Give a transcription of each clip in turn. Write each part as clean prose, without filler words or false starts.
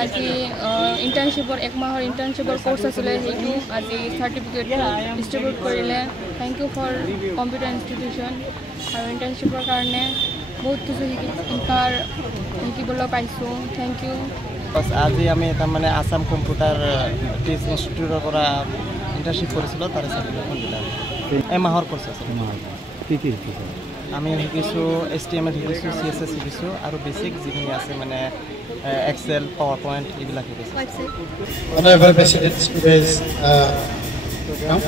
আজি ইন্টাৰ্নশিপৰ এক মাহৰ ইন্টাৰ্নশিপৰ কোৰ্স আছিলে সেইটো আজি সাৰ্টিফিকেট ডিস্ট্ৰিবিউট কৰিলে thank you for computer institution আৰু ইন্টাৰ্নশিপৰ কাৰণে বহুত কিছু শিকিবলৈ পাইছো থ্যাংক ইউ আজি আমি তাৰমানে আসাম কম্পিউটাৰ টিচ ইনষ্টিটিউটৰ পৰা ইন্টাৰ্নশিপ কৰিছিলোঁ তাৰে সাৰ্টিফিকেটখন দিলাম এমাহৰ কোৰ্স আছে কি আমি শিকিছোঁ HTML শিকিছোঁ CSS শিকিছোঁ আৰু বেছিক যিখিনি আছে মানে Excel PowerPoint এইবিলাক শিকিছোঁ Honorable President, today's program,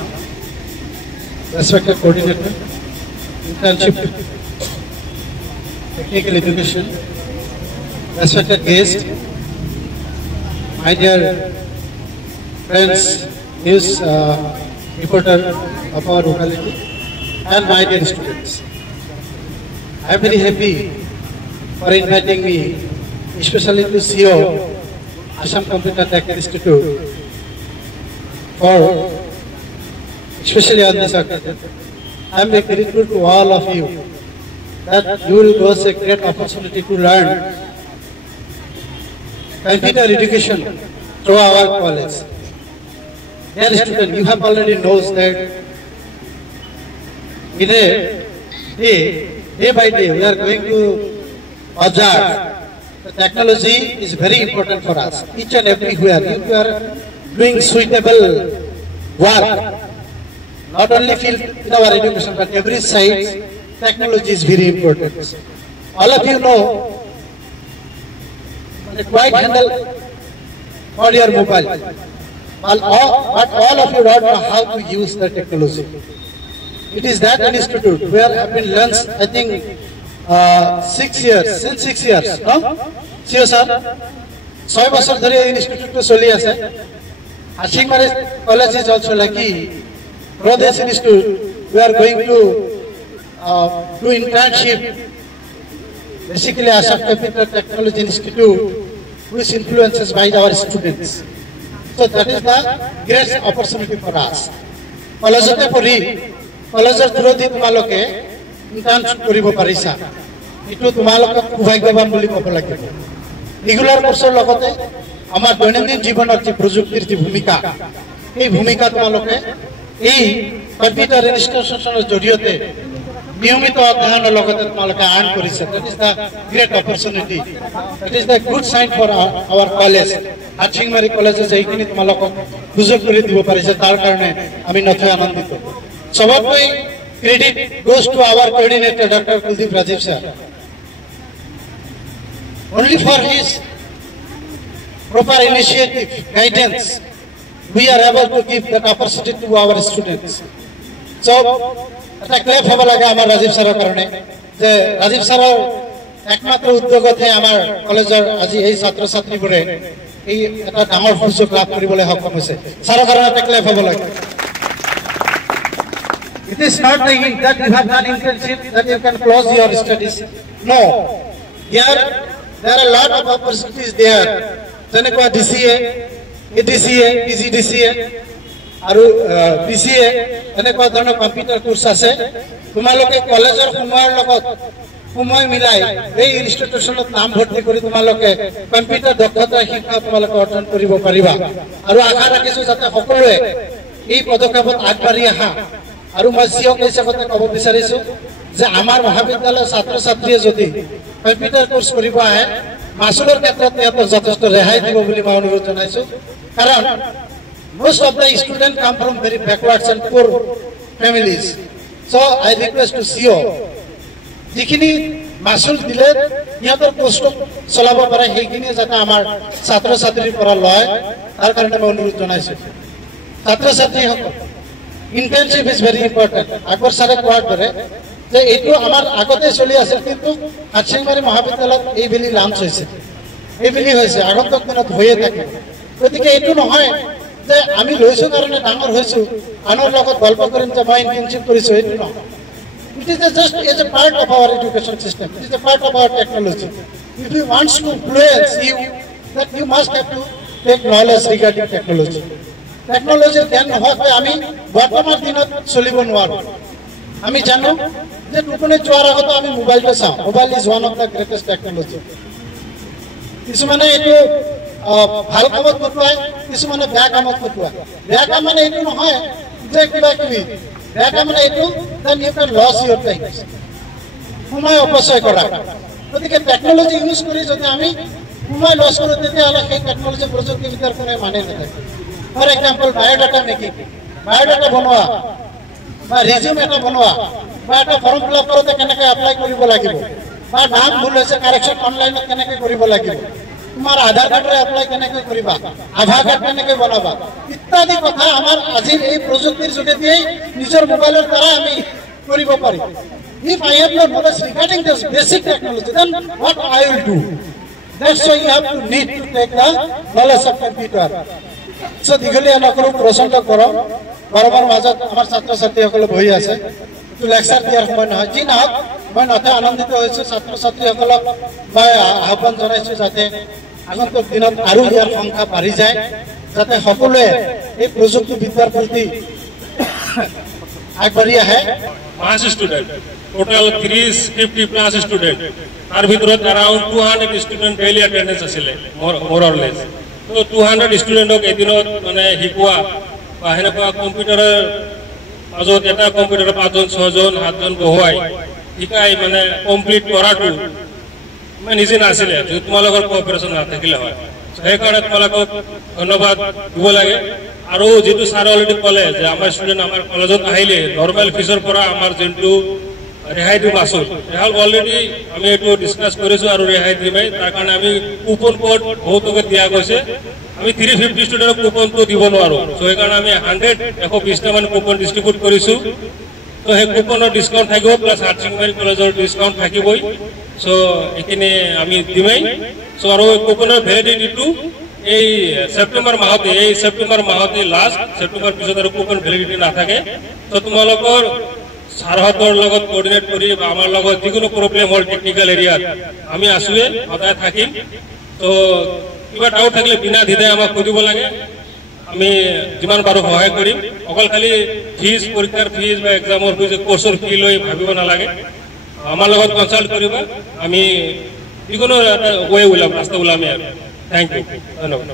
respected coordinator, internship, technical education, respected guest, my dear friends, news reporter of our locality, and my dear students. I am very happy for inviting me, especially to CEO Assam Computer Tech Institute, for especially on this occasion. I am very grateful to all of you that you will get a great opportunity to learn computer education through our college. Dear student, you have already knows that day by day we are going to observe the technology is very important for us. Each and everywhere if you are doing suitable work, not only field in our education but every side, technology is very important. All of you know the quiet handle for your mobile, but all of you don't know how to use the technology. It is that institute where I have been learned, I think, 6 years, since 6 years, no? See you, sir? 6 বছর ধরে এই ইনস্টিটিউটটো চলি আছে Ashingmari College is also lucky. Through this institute we are going to do internship, basically Assam Computer Technology Institute, which influences by our students. So that is the great opportunity for us. College pori কলেজৰ through the তোমালোকে internship কৰিব পাৰিছা এটো তোমালোকক ভাগ্যৱান বুলি ক'ব লাগিব ৰেগুলাৰ কোৰ্সৰ লগতে আমাৰ দৈনন্দিন জীৱনৰ যে প্ৰযুক্তিৰ যে ভূমিকা এই ভূমিকা তোমালোকে এই কম্পিউটাৰ ইনষ্টিটিউচনৰ জৰিয়তে নিয়মিত অধ্যয়নৰ লগতে তোমালোকে আৰ্ণ কৰিছা that is the great opportunity, it is the good sign for our college. Ashingmari College এইখিনি তোমালোকক সুযোগ কৰি দিব পাৰিছে তাৰ কাৰণে আমি নথৈ আনন্দিত Sabably, credit goes to our coordinator, Dr. Kuldeep Rajiv sir. Only for his proper initiative, guidance, we are able to give that opportunity to our students. So, এটা ক্লেপ হ'ব লাগে আমাৰ ৰাজীৱ ছাৰৰ কাৰণে যে ৰাজীৱ ছাৰৰ একমাত্ৰ উদ্যোগতে আমাৰ কলেজৰ আজি এই ছাত্ৰ ছাত্ৰীবোৰে এই এটা ডাঙৰ সুযোগ লাভ কৰিবলৈ সক্ষম হৈছে ছাৰৰ কাৰণে এটা ক্লেপ হ'ব লাগে It is not like that you have done internship that you can close your studies. No. Here, there are a lot of opportunities there. Janekwa DCA, ADCA, PGDCA, aru BCA, janekwa dhana computer course ase. Tumaloke collegeor somoyar logot somoy milai ei institutionot naam bharti kori tumaloke computer দক্ষতা শিক্ষা tumaloke অৰ্জন কৰিব পাৰিবা আৰু আশা ৰাখিছো যাতে সকলোৱে এই পদক্ষেপত আগবাঢ়ি আহা আৰু মই সিওক হিচাপতে ক'ব বিচাৰিছো যে আমাৰ মহাবিদ্যালয়ৰ ছাত্ৰ ছাত্ৰীয়ে যদি কম্পিউটাৰ কোৰ্স কৰিব আহে মাসুলৰ ক্ষেত্ৰত ইয়াত যথেষ্ট ৰেহাই দিব বুলি মই অনুৰোধ জনাইছো কাৰণ most of the students come from very backwards and poor families, so I request to CEO যিখিনি মাসুল দিলে ইয়াতৰ কষ্ট চলাব পাৰে সেইখিনি যাতে আমাৰ ছাত্ৰ ছাত্ৰীৰ পৰা লয় তাৰ কাৰণে মই অনুৰোধ জনাইছো ছাত্ৰ ছাত্ৰীসকল Internship is very important. Akbar sare কোৱাৰ দৰে যে এটো আমাৰ আগতে চলি আছে কিন্তু Ashingmari মহাবিদ্যালয়ত এই বিলি লঞ্চ হৈছে এই বিলি হৈছে আগন্তুক দিনত হৈয়ে থাকে গতিকে এটো নহয় যে আমি লৈছো কাৰণে ডাঙৰ হৈছো আনৰ লগত গল্প কৰিম যে মই ইন্টাৰ্নশিপ কৰিছো এটো নহয় It is just as a part of our education system, it is a part of our technology. If we want to influence you, that you must have to take knowledge regarding technology. Technology জ্ঞান নহলে আমি বৰ্তমান দিনত চলিব নোৱাৰো আমি জানো যে টোপনি যোৱাৰ আগতে আমি মোবাইলটো চাওঁ mobile is one of the greatest technology কিছুমানে এটো ভাল কামত খটুৱাই, কিছুমানে বেয়া কামত খটুৱাই। বেয়া কাম মানে এইটো নহয় যে কিবা কিবি, বেয়া কাম মানে এইটো then you can loss your time, সময় অপচয় কৰা। গতিকে টেকন'লজি ইউজ কৰি যদি আমি সময় লছ কৰোঁ তেতিয়াহ'লে সেই টেকন'লজি প্ৰযুক্তিবিদ্যাৰ কোনো মানে নাথাকে। For example biodata making, biodata বনোৱা বা ৰিজিউম এটা বনোৱা বা এটা ফৰ্ম ফিল আপ কৰোঁতে কেনেকৈ এপ্লাই কৰিব লাগিব বা নাম ভুল হৈছে কাৰেকশ্যন অনলাইনত কেনেকৈ কৰিব লাগিব, তোমাৰ আধাৰ কাৰ্ডৰে এপ্লাই কেনেকৈ কৰিবা, আধাৰ কাৰ্ড কেনেকৈ বনাবা ইত্যাদি কথা আমাৰ আজিৰ এই প্ৰযুক্তিৰ যোগেদিয়েই নিজৰ মোবাইলৰ দ্বাৰা আমি কৰিব পাৰিম। If I have no knowledge regarding this basic technology, then what I will do? That's why you have to need to take the knowledge of computer. So দীঘলীয়া নকৰোঁ, প্ৰচণ্ড গৰম, গৰমৰ মাজত আমাৰ ছাত্ৰ ছাত্ৰীসকলে বহি আছে, এইটো লেকচাৰ দিয়াৰ সময় নহয়। যি নহওক মই নথৈ আনন্দিত হৈছোঁ, ছাত্ৰ ছাত্ৰীসকলক মই আহ্বান জনাইছোঁ যাতে আগন্তুক দিনত আৰু ইয়াৰ সংখ্যা বাঢ়ি যায়, যাতে সকলোৱে এই প্ৰযুক্তিবিদ্যাৰ প্ৰতি আগবাঢ়ি আহে। মাছ ষ্টুডেণ্ট টোটাল 350+ ষ্টুডেণ্ট, তাৰ ভিতৰত এৰাউণ্ড 200 ষ্টুডেণ্ট ডেইলি এটেণ্ডেঞ্চ আছিলে মোৰ অৰ লেছ। তো 200 ষ্টুডেণ্টক এদিনত মানে শিকোৱা বা সেনেকুৱা কম্পিউটাৰৰ মাজত এটা কম্পিউটাৰৰ 5জন 6জন 7জন বহুৱাই শিকাই মানে কমপ্লিট কৰাটো মানে নিজে নাছিলে, যদি তোমালোকৰ কোঅপাৰেশ্যন নাথাকিলে হয়। সেইকাৰণে তোমালোকক ধন্যবাদ দিব লাগে। আৰু যেটো ছাৰ অলৰেডি ক'লে যে আমাৰ ষ্টুডেণ্ট আমাৰ কলেজত আহিলে নৰ্মেল ফিজৰ পৰা আমাৰ যোনটো ৰেহাই দিম আছোঁ, অলৰেডি আমি এইটো ডিছকাছ কৰিছোঁ আৰু ৰেহাই দিমেই। তাৰ কাৰণে আমি কুপন কোড বহুতকে দিয়া গৈছে। আমি 350 ষ্টুডেণ্টক কুপনটো দিব নোৱাৰোঁ, চ' সেইকাৰণে আমি 120টা কুপন ডিষ্ট্ৰিবিউট কৰিছোঁ। তো সেই কুপনৰ ডিছকাউণ্ট থাকিব, প্লাছ হাৰ্চিং মেল কলেজৰ ডিছকাউণ্ট থাকিবই। চ' এইখিনি আমি দিমেই। চ' আৰু কুপনৰ ভেলিডিটিটো এই ছেপ্টেম্বৰ মাহতে লাষ্ট, ছেপ্টেম্বৰ পিছত আৰু কুপন ভেলিডিটি নাথাকে। ত' তোমালোকৰ ছাৰহঁতৰ লগত কোঅৰ্ডিনেট কৰি বা আমাৰ লগত যিকোনো প্ৰব্লেম হ'ল টেকনিকেল এৰিয়াত আমি আছোঁৱে, সদায় থাকিম। তো কিবা ডাউট থাকিলে বিনা দ্বিধাই আমাক সুধিব লাগে, আমি যিমান পাৰোঁ সহায় কৰিম। অকল খালি ফিজ, পৰীক্ষাৰ ফিজ বা এক্সামৰ ফিজ, কোৰ্চৰ ফি লৈ ভাবিব নালাগে। আমাৰ লগত কনচাল্ট কৰিবা, আমি যিকোনো এটা ৱে ওলাম, ৰাস্তা ওলামেই আৰু। থেংক ইউ, ধন্যবাদ।